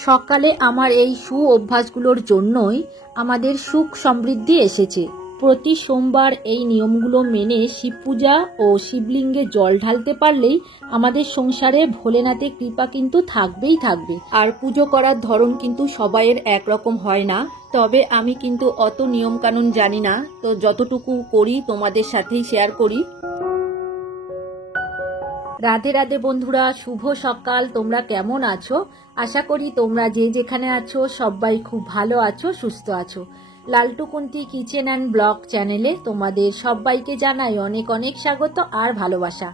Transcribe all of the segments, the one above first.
সকালে আমার এই সু অভ্যাসগুলোর জন্যই আমাদের সুখ সমৃদ্ধি এসেছে। প্রতি সোমবার এই নিয়মগুলো মেনে শিব পূজা ও শিবলিঙ্গে জল ঢালতে পারলেই আমাদের সংসারে ভোলেনাথের কৃপা কিন্তু থাকবেই থাকবে। আর পুজো করার ধরন কিন্তু সবাইয়ের একরকম হয় না, তবে আমি কিন্তু অত নিয়ম কানুন জানি না, তো যতটুকু করি তোমাদের সাথেই শেয়ার করি। রাধে রাধে বন্ধুরা, শুভ সকাল। তোমরা কেমন আছো? আশা করি তোমরা যে যেখানে আছো সবাই খুব ভালো আছো, সুস্থ আছো। লালটু কুন্তি কিচেন অ্যান্ড ব্লগ চ্যানেলে তোমাদের সবাইকে জানাই অনেক অনেক স্বাগত আর ভালোবাসা।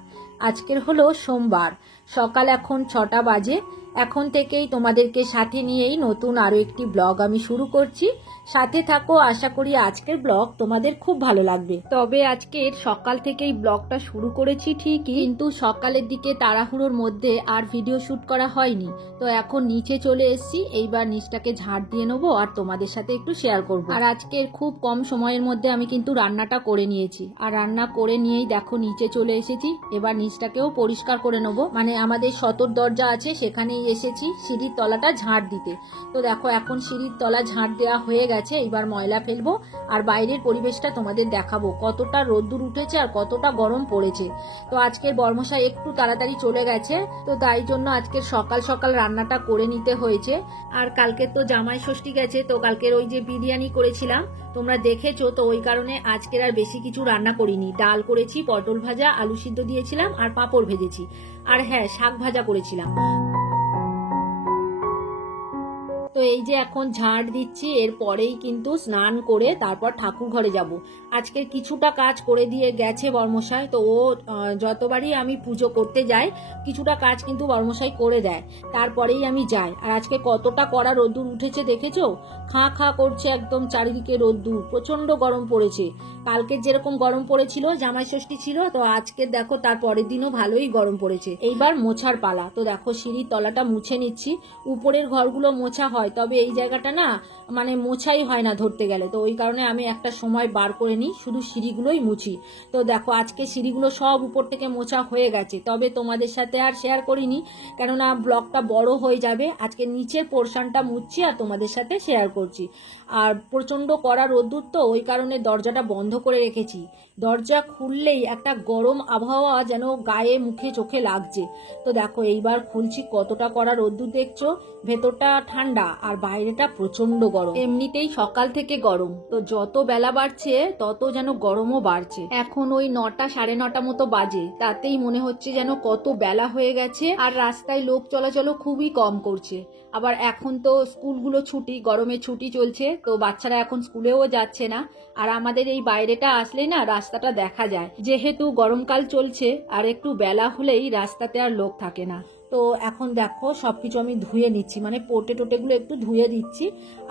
আজকের হলো সোমবার, সকাল এখন 6টা বাজে। এখন থেকেই তোমাদেরকে সাথে নিয়েই নতুন আরো একটি ব্লগ আমি শুরু করছি। সাথে থাকো, আশা করি আজকের ব্লগ তোমাদের খুব ভালো লাগবে। তবে আজকের সকাল থেকেই ব্লগটা শুরু করেছি ঠিকই, কিন্তু সকালের দিকে তাড়াহুড়োর মধ্যে আর ভিডিও শুট করা হয়নি। তো এখন নিচে চলে এসেছি, এইবার নিচটাকে ঝাড় দিয়ে নেবো আর তোমাদের সাথে একটু শেয়ার করব। আর আজকের খুব কম সময়ের মধ্যে আমি কিন্তু রান্নাটা করে নিয়েছি, আর রান্না করে নিয়েই দেখো নিচে চলে এসেছি। এবার নিচটাকেও পরিষ্কার করে নেবো, মানে আমাদের সদর দরজা আছে সেখানেই এসেছি সিঁড়ির তলাটা ঝাড় দিতে। তো দেখো এখন সিঁড়ির তলা ঝাড় দেওয়া হয়ে গেছে, এবার ময়লা ফেলবো আর বাইরের পরিবেশটা তোমাদের দেখাবো কতটা রোদ্দুর উঠেছে আর কতটা গরম পড়েছে। তো আজকের বর্মশাই একটু তাড়াতাড়ি চলে গেছে, তো তাই জন্য আজকের সকাল সকাল রান্নাটা করে নিতে হয়েছে। আর কালকে তো জামাই ষষ্ঠী গেছে, তো কালকের ওই যে বিরিয়ানি করেছিলাম তোমরা দেখেছো, তো ওই কারণে আজকের আর বেশি কিছু রান্না করিনি। ডাল করেছি, পটল ভাজা, আলু সিদ্ধ দিয়েছিলাম আর পাঁপড় ভেজেছি, আর হ্যাঁ শাক ভাজা করেছিলাম। তো এই যে এখন ঝাড় দিচ্ছি, এরপরেই কিন্তু স্নান করে তারপর ঠাকুর ঘরে যাব। আজকের কিছুটা কাজ করে দিয়ে গেছে বর্মশাই, তো ও যতবারই আমি পুজো করতে যাই কিছুটা কাজ কিন্তু বর্মশাই করে দেয়, তারপরেই আমি যাই। আর আজকে কতটা কড়া রোদ্দুর উঠেছে দেখেছো, খাঁ খাঁ করছে একদম চারিদিকে রোদ্দুর, প্রচন্ড গরম পড়েছে। কালকের যেরকম গরম পড়েছিল, জামাই ষষ্ঠী ছিল, তো আজকে দেখো তার পরের দিনও ভালোই গরম পড়েছে। এইবার মোছার পালা, তো দেখো সিঁড়ির তলাটা মুছে নিচ্ছি। উপরের ঘরগুলো মোছা হয়, তবে এই জায়গাটা না মানে মোছাই হয় না ধরতে গেলে, তো ওই কারণে আমি একটা সময় বার করে নিই, শুধু সিঁড়িগুলোই মুছি। তো দেখো আজকে সিঁড়িগুলো সব উপর থেকে মোছা হয়ে গেছে, তবে তোমাদের সাথে আর শেয়ার করিনি কেননা ব্লগটা বড় হয়ে যাবে। আজকে নিচের পোর্শনটা মুছছি আর তোমাদের সাথে শেয়ার করছি। আর প্রচন্ড কড়া রোদ্দুর, তো ওই কারণে দরজাটা বন্ধ করে রেখেছি। দরজা খুললেই একটা গরম আবহাওয়া যেন গায়ে মুখে চোখে লাগছে। তো দেখো এইবার খুলছি, কতটা কড়া রোদ্দুর দেখছো, ভেতরটা ঠান্ডা আর বাইরেটা প্রচন্ড গরম। এমনিতেই সকাল থেকে গরম, তো যত বেলা বাড়ছে তত যেন গরমও বাড়ছে। এখন ওই 9টা সাড়ে 9টা মতো বাজে, তাতেই মনে হচ্ছে যেন কত বেলা হয়ে গেছে। আর রাস্তায় লোক চলাচলও খুবই কম করছে। আবার এখন তো স্কুলগুলো ছুটি, গরমের ছুটি চলছে, তো বাচ্চারা এখন স্কুলেও যাচ্ছে না। আর আমাদের এই বাইরেটা আসলেই না রাস্তাটা দেখা যায়, যেহেতু গরমকাল চলছে আর একটু বেলা হলেই রাস্তাতে আর লোক থাকে না। তো এখন দেখো সবকিছু আমি ধুয়ে নিচ্ছি, মানে পোটে টোটেগুলো একটু ধুয়ে দিচ্ছি।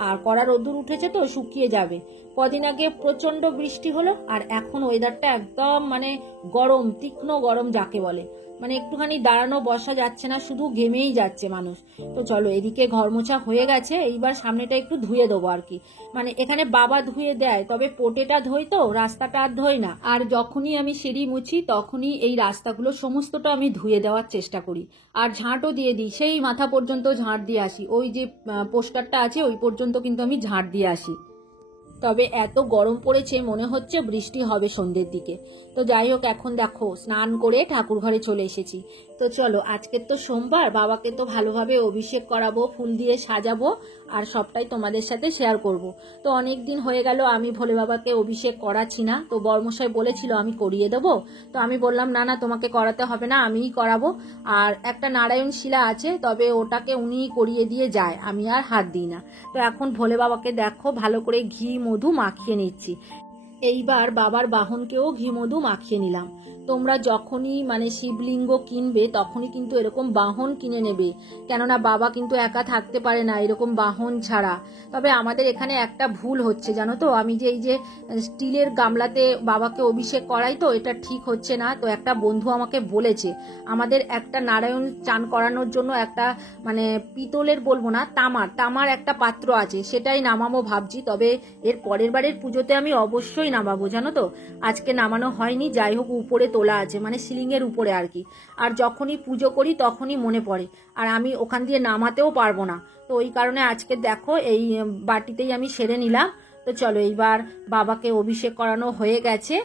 আর কড়া রোদ্দুর উঠেছে তো শুকিয়ে যাবে। কদিন আগে প্রচন্ড বৃষ্টি হলো, আর এখন ওয়েদারটা একদম মানে গরম, তীক্ষ্ণ গরম যাকে বলে, মানে একটুখানি দাঁড়ানো বসা যাচ্ছে না, শুধু ঘেমেই যাচ্ছে মানুষ। তো চলো এদিকে ঘর মোছা হয়ে গেছে, এইবার সামনেটা একটু ধুয়ে দেবো আর কি। মানে এখানে বাবা ধুয়ে দেয়, তবে পোটেটা ধোই তো রাস্তাটা আর ধোই না। আর যখনই আমি সিঁড়ি মুছি তখনই এই রাস্তাগুলো সমস্তটা আমি ধুয়ে দেওয়ার চেষ্টা করি। আর ঝাঁটও দিয়ে দিই, সেই মাথা পর্যন্ত ঝাঁট দিয়ে আসি, ওই যে পোস্টারটা আছে ওই পর্যন্ত কিন্তু আমি ঝাঁট দিয়ে আসি। তবে এত গরম পড়েছে মনে হচ্ছে বৃষ্টি হবে সন্ধ্যের দিকে। তো যাই হোক, এখন দেখো স্নান করে ঠাকুর ঘরে চলে এসেছি। তো চলো আজকের তো সোমবার, বাবাকে তো ভালোভাবে অভিষেক করাবো, ফুল দিয়ে সাজাবো আর সবটাই তোমাদের সাথে শেয়ার করব। তো অনেক দিন হয়ে গেল আমি ভোলে বাবাকে অভিষেক করাচ্ছি না, তো বর্মশাই বলেছিল আমি করিয়ে দেবো, তো আমি বললাম না না তোমাকে করাতে হবে না, আমিই করাবো। আর একটা নারায়ণ শিলা আছে, তবে ওটাকে উনিই করিয়ে দিয়ে যায়, আমি আর হাত দিই না। তো এখন ভোলে বাবাকে দেখো ভালো করে ঘি মধু মাখিয়ে নিচ্ছি। এইবার বাবার বাহনকেও ঘি মধু মাখিয়ে নিলাম। তোমরা যখনই মানে শিবলিঙ্গ কিনবে তখনই কিন্তু এরকম বাহন কিনে নেবে, কেননা বাবা কিন্তু একা থাকতে পারে না এরকম বাহন ছাড়া। তবে আমাদের এখানে একটা ভুল হচ্ছে জানো তো, আমি যে এই যে স্টিলের গামলাতে বাবাকে অভিষেক করাই, তো এটা ঠিক হচ্ছে না। তো একটা বন্ধু আমাকে বলেছে আমাদের একটা নারায়ণ চান করানোর জন্য একটা মানে পিতলের বলবো না, তামার একটা পাত্র আছে, সেটাই নামাবো ভাবছি। তবে এর পরের বারের পুজোতে আমি অবশ্যই নামাবো জানো তো। আজকে নামানো হয়নি, যাই হোক উপরে তোলা আছে, মানে সিলিং এর উপরে আর কি। আর যখনই পুজো করি তখনই মনে পড়ে, আর আমি ওখান দিয়ে নামাতেও পারবো না। তো ওই কারণে আজকে দেখো এই বাটিতেই আমি সেরে নিলাম। তো চলো এইবার বাবাকে অভিষেক করানো হয়ে গেছে,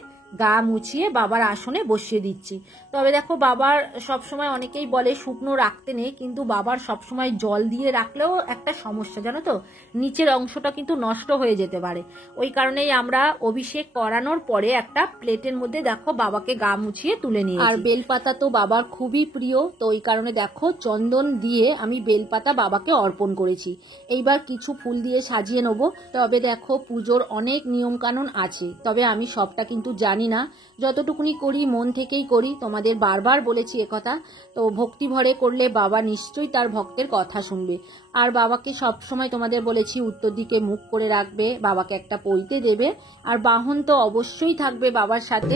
গা মুছিয়ে বাবার আসনে বসিয়ে দিচ্ছি। তবে দেখো বাবার সবসময় অনেকেই বলে শুকনো রাখতে নেই, কিন্তু বাবার সবসময় জল দিয়ে রাখলেও একটা সমস্যা জানো তো, নিচের অংশটা কিন্তু নষ্ট হয়ে যেতে পারে। ওই কারণেই আমরা অভিষেক করানোর পরে একটা প্লেটের মধ্যে দেখো বাবাকে গা মুছিয়ে তুলে নিয়ে। আর বেলপাতা তো বাবার খুবই প্রিয়, তো ওই কারণে দেখো চন্দন দিয়ে আমি বেলপাতা বাবাকে অর্পণ করেছি। এইবার কিছু ফুল দিয়ে সাজিয়ে নেবো। তবে দেখো পুজোর অনেক নিয়ম কানুন আছে, তবে আমি সবটা কিন্তু জানি না, যতটুকুনি করি মন থেকেই করি। তোমাদের বারবার বলেছি একথা, তো ভক্তি ভরে করলে বাবা নিশ্চয়ই তার ভক্তের কথা শুনবে। আর বাবাকে সব সময় তোমাদের বলেছি উত্তর দিকে মুখ করে রাখবে, বাবাকে একটা পইতে দেবে, আর বাহন তো অবশ্যই থাকবে বাবার সাথে।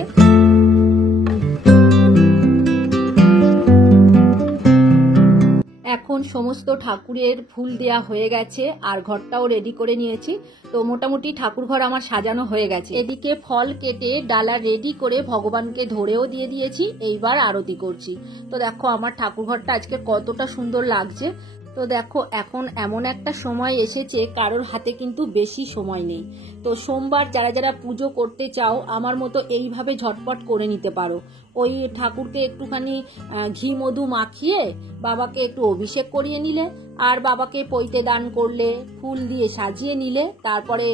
এখন সমস্ত ঠাকুরের ফুল দেয়া হয়ে গেছে আর ঘরটাও রেডি করে নিয়েছি। তো মোটামুটি ঠাকুর ঘর আমার সাজানো হয়ে গেছে। এদিকে ফল কেটে ডালা রেডি করে ভগবানকে ধরেও দিয়ে দিয়েছি, এইবার আরতি করছি। তো দেখো আমার ঠাকুর ঘরটা আজকে কতটা সুন্দর লাগছে। তো দেখো এখন এমন একটা সময় এসেছে কারোর হাতে কিন্তু বেশি সময় নেই। তো সোমবার যারা যারা পুজো করতে চাও আমার মতো এইভাবে ঝটপট করে নিতে পারো। ওই ঠাকুরকে একটুখানি ঘি মধু মাখিয়ে বাবাকে একটু অভিষেক করিয়ে নিলে, আর বাবাকে পৈতে দান করলে, ফুল দিয়ে সাজিয়ে নিলে, তারপরে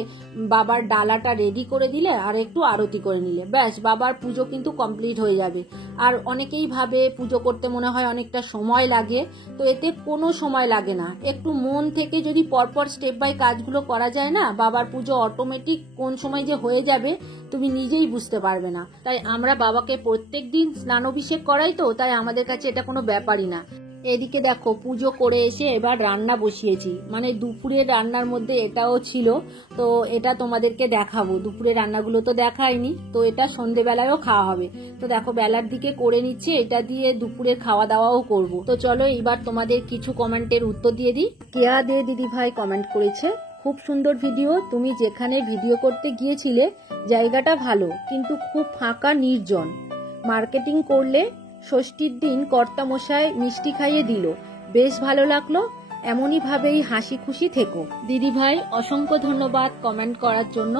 বাবার ডালাটা রেডি করে দিলে আর একটু আরতি করে নিলে, ব্যাস বাবার পুজো কিন্তু কমপ্লিট হয়ে যাবে। আর অনেকেই ভাবে পুজো করতে মনে হয় অনেকটা সময় লাগে, তো এতে কোনো সময় লাগে না। একটু মন থেকে যদি পরপর স্টেপ বাই কাজগুলো করা যায় না, বাবার পুজো অটোমেটিক কোন সময় যে হয়ে যাবে তুমি নিজেই বুঝতে পারবে না। তাই আমরা বাবাকে প্রত্যেক দিন স্নান অভিষেক করাই, তো তাই আমাদের কাছে এটা কোনো ব্যাপারই না। এদিকে দেখো পুজো করে এসে এবার রান্না বসিয়েছি, মানে দুপুরের রান্নার মধ্যে এটাও ছিল, তো এটা তোমাদেরকে দেখাবো। দুপুরের রান্নাগুলো তো দেখাইনি, তো এটা সন্ধেবেলায়ও খাওয়া হবে। তো দেখো বেলার দিকে করে নিচ্ছি, এটা দিয়ে দুপুরের খাওয়া দাওয়াও করব। তো চলো এইবার তোমাদের কিছু কমেন্টের উত্তর দিয়ে দিই। কেয়া দে দিদি ভাই কমেন্ট করেছে, খুব সুন্দর ভিডিও, তুমি যেখানে ভিডিও করতে গিয়েছিলে জায়গাটা ভালো, কিন্তু খুব ফাঁকা নির্জন। মার্কেটিং করলে ষষ্ঠীর দিন কর্তামশাই মিষ্টি খাইয়ে দিল, বেশ ভালো লাগলো। এমনই ভাবেই হাসি খুশি থেকো। দিদি ভাই অসংখ্য ধন্যবাদ কমেন্ট করার জন্য।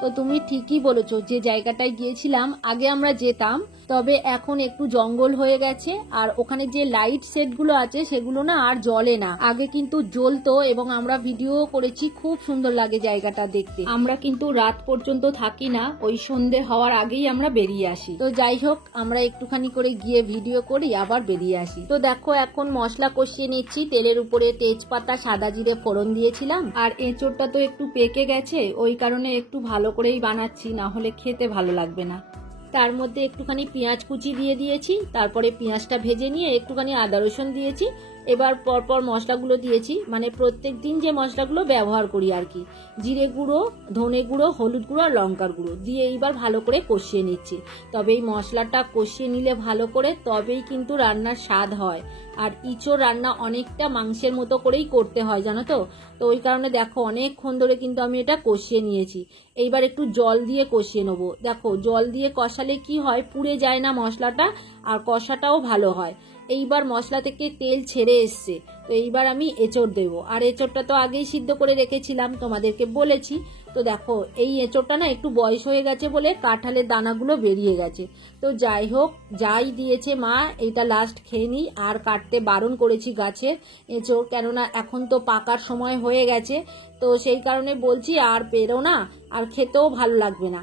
তো তুমি ঠিকই বলেছো, যে জায়গাটায় গিয়েছিলাম আগে আমরা যেতাম, তবে এখন একটু জঙ্গল হয়ে গেছে, আর ওখানে যে লাইট সেটগুলো আছে সেগুলো না আর জ্বলে না, আগে কিন্তু জ্বলতো এবং আমরা ভিডিও করেছি, খুব সুন্দর লাগে জায়গাটা দেখতে। আমরা কিন্তু রাত পর্যন্ত থাকি না, ওই সন্ধে হওয়ার আগেই আমরা বেরিয়ে আসি। তো যাই হোক আমরা একটুখানি করে গিয়ে ভিডিও করি আবার বেরিয়ে আসি। তো দেখো এখন মশলা কষিয়ে নিচ্ছি, তেলের উপরে তেজপাতা সাদা জিরে ফোড়ন দিয়েছিলাম, আর এঁচোড়টা তো একটু পেকে গেছে, ওই কারণে একটু ভালো করেই বানাচ্ছি, না হলে খেতে ভালো লাগবে না। তার মধ্যে একটুখানি পেঁয়াজ কুচি দিয়ে দিয়েছি, তারপরে পেঁয়াজটা ভেজে নিয়ে একটুখানি আদা রসুন দিয়েছি। এবার পরপর মশলাগুলো দিয়েছি, মানে প্রত্যেক দিন যে মশলাগুলো ব্যবহার করি আর কি, জিরে গুঁড়ো, ধনে গুঁড়ো, হলুদ গুঁড়ো আর লঙ্কার গুঁড়ো দিয়ে এইবার ভালো করে কষিয়ে নিচ্ছি। তবে এই মশলাটা কষিয়ে নিলে ভালো করে, তবেই কিন্তু রান্নার স্বাদ হয়। আর ইঁচড় রান্না অনেকটা মাংসের মতো করেই করতে হয় জানো তো, তো ওই কারণে দেখো অনেকক্ষণ ধরে কিন্তু আমি এটা কষিয়ে নিয়েছি। এইবার একটু জল দিয়ে কষিয়ে নেবো। দেখো জল দিয়ে কষালে কি হয়, পুড়ে যায় না মশলাটা, আর কষাটাও ভালো হয়। এইবার মশলা থেকে তেল ছেড়ে এসছে, তো এইবার আমি এঁচড় দেবো। আর এঁচড়টা তো আগেই সিদ্ধ করে রেখেছিলাম, তোমাদেরকে বলেছি। তো দেখো এই এঁচড়টা না একটু বয়স হয়ে গেছে বলে কাঁঠালের দানাগুলো বেরিয়ে গেছে। তো যাই হোক, যাই দিয়েছে মা, এইটা লাস্ট খেয়ে নিই। আর কাটতে বারণ করেছি গাছে এঁচড়, কেননা এখন তো পাকার সময় হয়ে গেছে, তো সেই কারণে বলছি আর পেরো না, আর খেতেও ভালো লাগবে না।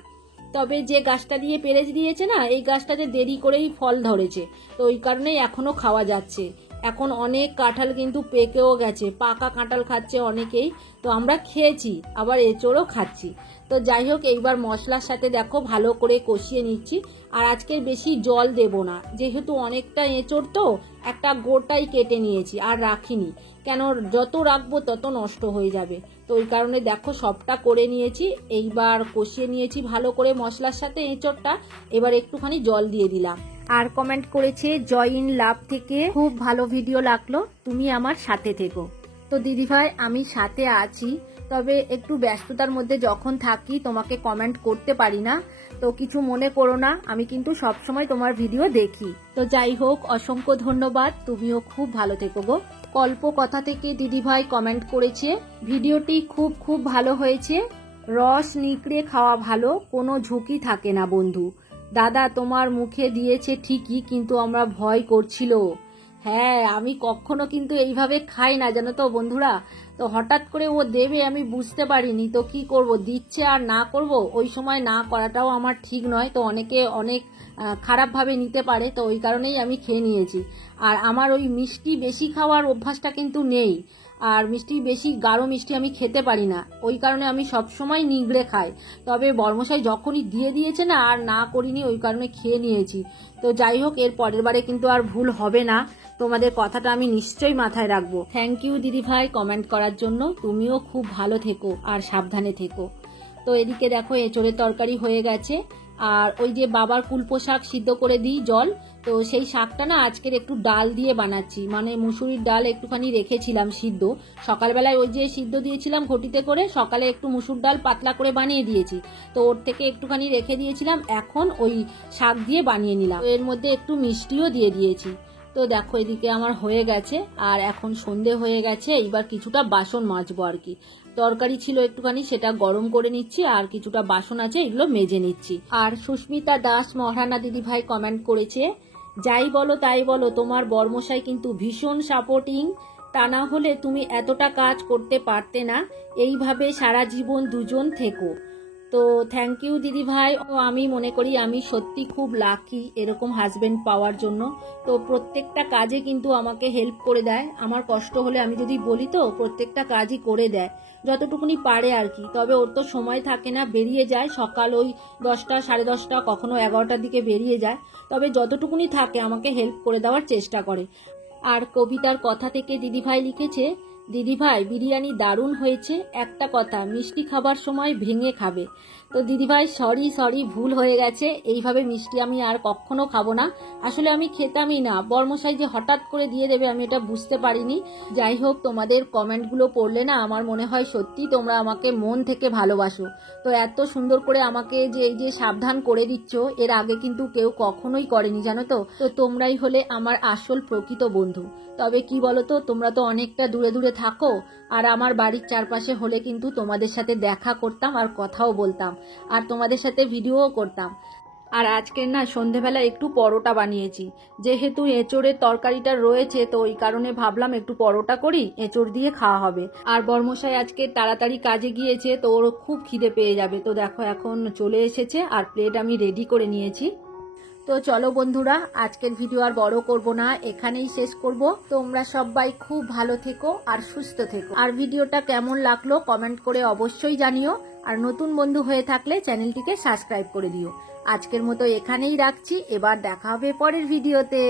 তবে যে গাছটা দিয়ে পেরেজ দিয়েছে না, এই গাছটাতে দেরি করেই ফল ধরেছে, তো ওই কারণেই এখনো খাওয়া যাচ্ছে। এখন অনেক কাঁঠাল কিন্তু পেকেও গেছে, পাকা কাঁঠাল খাচ্ছে অনেকেই, তো আমরা খেয়েছি, আবার এঁচড়ও খাচ্ছি। তো যাই হোক এইবার মশলার সাথে দেখো ভালো করে কষিয়ে নিচ্ছি। আর আজকে বেশি জল দেব না, যেহেতু অনেকটা এঁচড় তো একটা গোটাই কেটে নিয়েছি আর রাখিনি, কেন যত রাখবো তত নষ্ট হয়ে যাবে। তো ওই কারণে দেখো সবটা করে নিয়েছি, এইবার কষিয়ে নিয়েছি ভালো করে মশলার সাথে এঁচড়টা। এবার একটুখানি জল দিয়ে দিলাম। আর কমেন্ট করেছে জয়িন লাভ থেকে, খুব ভালো ভিডিও লাগলো, তুমি আমার সাথে থেকো। তো দিদিভাই আমি সাথে আছি, তবে একটু ব্যস্ততার মধ্যে যখন থাকি তোমাকে কমেন্ট করতে পারি না, তো কিছু মনে করো না, আমি কিন্তু সবসময় তোমার ভিডিও দেখি। তো যাই হোক অসংখ্য ধন্যবাদ, তুমিও খুব ভালো থেকো গো। কল্প কথা থেকে দিদিভাই কমেন্ট করেছে, ভিডিওটি খুব খুব ভালো হয়েছে, রস নিকড়ে খাওয়া ভালো, কোনো ঝুঁকি থাকে না বন্ধু। দাদা তোমার মুখে দিয়েছে ঠিকই, কিন্তু আমরা ভয় করছিল। হ্যাঁ, আমি কখনো কিন্তু এইভাবে খাই না জানো তো বন্ধুরা। তো হঠাৎ করে ও দেবে আমি বুঝতে পারিনি, তো কি করব, দিচ্ছে আর না করব, ওই সময় না করাটাও আমার ঠিক নয়। তো অনেকে অনেক খারাপভাবে নিতে পারে, তো ওই কারণেই আমি খেয়ে নিয়েছি। আর আমার ওই মিষ্টি বেশি খাওয়ার অভ্যাসটা কিন্তু নেই, আর মিষ্টি বেশি গাঢ় মিষ্টি আমি খেতে পারি না, ওই কারণে আমি সবসময় নিগড়ে খাই। তবে বর্মশাই যখনই দিয়ে দিয়েছে না, আর না করিনি, ওই কারণে খেয়ে নিয়েছি। তো যাই হোক, এর পরের বারে কিন্তু আর ভুল হবে না, তোমাদের কথাটা আমি নিশ্চয়ই মাথায় রাখবো। থ্যাংক ইউ দিদিভাই কমেন্ট করার জন্য, তুমিও খুব ভালো থেকো আর সাবধানে থেকো। তো এদিকে দেখো এঁচোড়ের তরকারি হয়ে গেছে, আর ওই যে বাবার কুলপো শাক সিদ্ধ করে দিই জল, তো সেই শাকটা না আজকের একটু ডাল দিয়ে বানাচ্ছি, মানে মুসুরির ডাল একটুখানি রেখেছিলাম সিদ্ধ, সকালবেলায় ওই যে সিদ্ধ দিয়েছিলাম ঘটিতে করে, সকালে একটু মুসুর ডাল পাতলা করে বানিয়ে দিয়েছি, তো ওর থেকে একটুখানি রেখে দিয়েছিলাম, এখন ওই শাক দিয়ে বানিয়ে নিলাম। এর মধ্যে একটু মিষ্টিও দিয়ে দিয়েছি। তো দেখো এদিকে আমার হয়ে গেছে, আর এখন সন্ধে হয়ে গেছে, এইবার কিছুটা বাসন মাজবো আর কি। তরকারি ছিল একটুখানি, সেটা গরম করে নিচ্ছি, আর কিছুটা বাসন আছে, এগুলো মেজে নিচ্ছি। আর সুস্মিতা দাস মহারানা দিদি ভাই কমেন্ট করেছে, যাই বলো তাই বলো তোমার বর্মশাই কিন্তু ভীষণ সাপোর্টিং, তা না হলে তুমি এতটা কাজ করতে পারতে না, এইভাবে সারা জীবন দুজন থেকো। তো থ্যাংক ইউ দিদি ভাই। আমি মনে করি আমি সত্যি খুব লাকি এরকম হাজবেন্ড পাওয়ার জন্য। তো প্রত্যেকটা কাজে কিন্তু আমাকে হেল্প করে দেয়, আমার কষ্ট হলে আমি যদি বলি তো প্রত্যেকটা কাজই করে দেয় যতটুকুনি পারে আর কি। তবে ওর তো সময় থাকে না, বেরিয়ে যায় সকাল ওই 10টা 10:30, কখনো 11টার দিকে বেরিয়ে যায়, তবে যতটুকুনি থাকে আমাকে হেল্প করে দেওয়ার চেষ্টা করে। আর কবিতার কথা থেকে দিদিভাই লিখেছে, দিদিভাই বিরিয়ানি দারুণ হয়েছে, একটা কথা মিষ্টি খাবার সময় ভেঙে খাবে। তো দিদিভাই সরি ভুল হয়ে গেছে, এইভাবে মিষ্টি আমি আর কখনো খাবো না, আসলে আমি খেতামই না, বর্মশাই যে হঠাৎ করে দিয়ে দেবে আমি এটা বুঝতে পারিনি। যাই হোক, তোমাদের কমেন্টগুলো পড়লে না আমার মনে হয় সত্যি তোমরা আমাকে মন থেকে ভালোবাসো। তো এত সুন্দর করে আমাকে যে এই যে সাবধান করে দিচ্ছ, এর আগে কিন্তু কেউ কখনোই করেনি জানো তো। তো তোমরাই হলে আমার আসল প্রকৃত বন্ধু। তবে কি বলতো, তোমরা তো অনেকটা দূরে দূরে থাকো, আর আমার বাড়ির চারপাশে হলে কিন্তু তোমাদের সাথে দেখা করতাম আর কথাও বলতাম, আর তোমাদের সাথে ভিডিওও করতাম। আর আজকের না সন্ধেবেলা একটু পরোটা বানিয়েছি, যেহেতু এঁচোড়ের তরকারিটা রয়েছে, তো ওই কারণে ভাবলাম একটু পরোটা করি, এঁচোড় দিয়ে খাওয়া হবে। আর বর্মশাই আজকে তাড়াতাড়ি কাজে গিয়েছে, তো ওর খুব খিদে পেয়ে যাবে। তো দেখো এখন চলে এসেছে, আর প্লেট আমি রেডি করে নিয়েছি। তো চলো বন্ধুরা, আজকের ভিডিও আর বড় করব না, এখানেই শেষ করব। তোমরা সবাই খুব ভালো থেকো আর সুস্থ থেকো। আর ভিডিওটা কেমন লাগলো কমেন্ট করে অবশ্যই জানিও, আর নতুন বন্ধু হয়ে থাকলে চ্যানেলটিকে সাবস্ক্রাইব করে দিও। আজকের মতো এখানেই রাখছি, এবার দেখা হবে পরের ভিডিওতে।